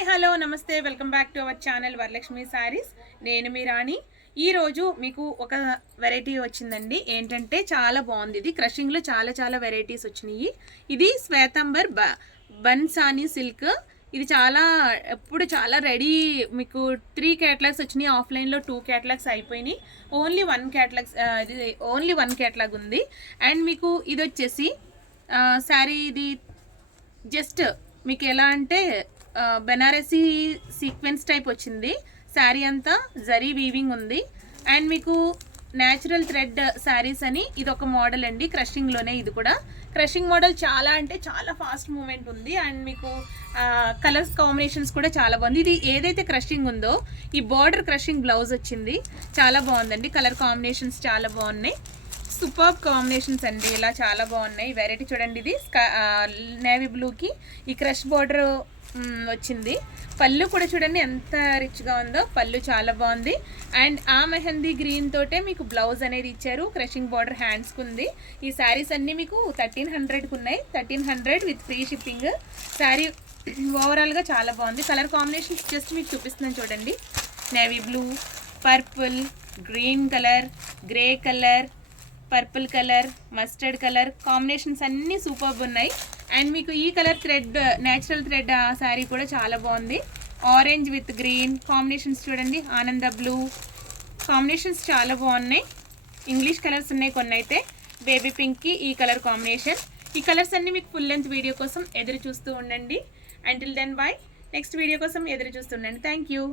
Hi hello నమస్తే welcome back to our channel Varalakshmi saris. నేను మీ రాణి. ఈరోజు మీకు ఒక వెరైటీ వచ్చిందండి. ఏంటంటే చాలా బాగుంది. ఇది క్రషింగ్లో చాలా వెరైటీస్ వచ్చినాయి. ఇది శ్వేతాంబర్ బన్సానీ సిల్క్. ఇది ఎప్పుడు చాలా రెడీ. మీకు 3 క్యాటలాగ్స్ వచ్చినాయి. ఆఫ్లైన్లో 2 క్యాటలాగ్స్ అయిపోయినాయి. ఓన్లీ 1 క్యాటలాగ్ ఉంది. అండ్ మీకు ఇది వచ్చేసి శారీ ఇది జస్ట్ మీకు ఎలా అంటే బెనారసీ సీక్వెన్స్ టైప్ వచ్చింది. శారీ అంతా జరీ వీవింగ్ ఉంది. అండ్ మీకు న్యాచురల్ థ్రెడ్ శారీస్ అని ఇది ఒక మోడల్ అండి. క్రషింగ్లోనే ఇది కూడా క్రషింగ్ మోడల్. చాలా ఫాస్ట్ మూమెంట్ ఉంది. అండ్ మీకు కలర్స్ కాంబినేషన్స్ కూడా చాలా బాగుంది. ఇది ఏదైతే క్రషింగ్ ఉందో ఈ బార్డర్ క్రషింగ్ బ్లౌజ్ వచ్చింది. చాలా బాగుందండి. కలర్ కాంబినేషన్స్ చాలా బాగున్నాయి. సూపర్ కాంబినేషన్స్ అండి. ఇలా చాలా బాగున్నాయి. వెరైటీ చూడండి. ఇది నేవీ బ్లూకి ఈ క్రష్ బార్డర్ వచ్చింది. పళ్ళు కూడా చూడండి ఎంత రిచ్గా ఉందో. పళ్ళు చాలా బాగుంది. అండ్ ఆ మెహందీ గ్రీన్ తోటే మీకు బ్లౌజ్ అనేది ఇచ్చారు. క్రషింగ్ బార్డర్ హ్యాండ్స్కి ఉంది. ఈ శారీస్ అన్నీ మీకు 1300కి ఉన్నాయి. 1300 విత్ ఫ్రీ షిప్పింగ్. శారీ ఓవరాల్గా చాలా బాగుంది. కలర్ కాంబినేషన్స్ జస్ట్ మీకు చూపిస్తున్నాను చూడండి. Navy blue, purple, green colour, grey colour, purple colour, mustard colour combinations అన్నీ సూపర్బ్ ఉన్నాయి. అండ్ మీకు ఈ colour thread natural thread sari కూడా చాలా బాగుంది. ఆరెంజ్ విత్ గ్రీన్ కాంబినేషన్స్ చూడండి. ఆనంద బ్లూ కాంబినేషన్స్ చాలా బాగున్నాయి. ఇంగ్లీష్ కలర్స్ ఉన్నాయి కొన్ని. అయితే బేబీ పింక్కి ఈ కలర్ కాంబినేషన్. ఈ కలర్స్ అన్నీ మీకు ఫుల్ లెంత్ వీడియో కోసం ఎదురు చూస్తూ ఉండండి. Until then bye. Next video కోసం ఎదురు చూస్తుండండి. Thank you.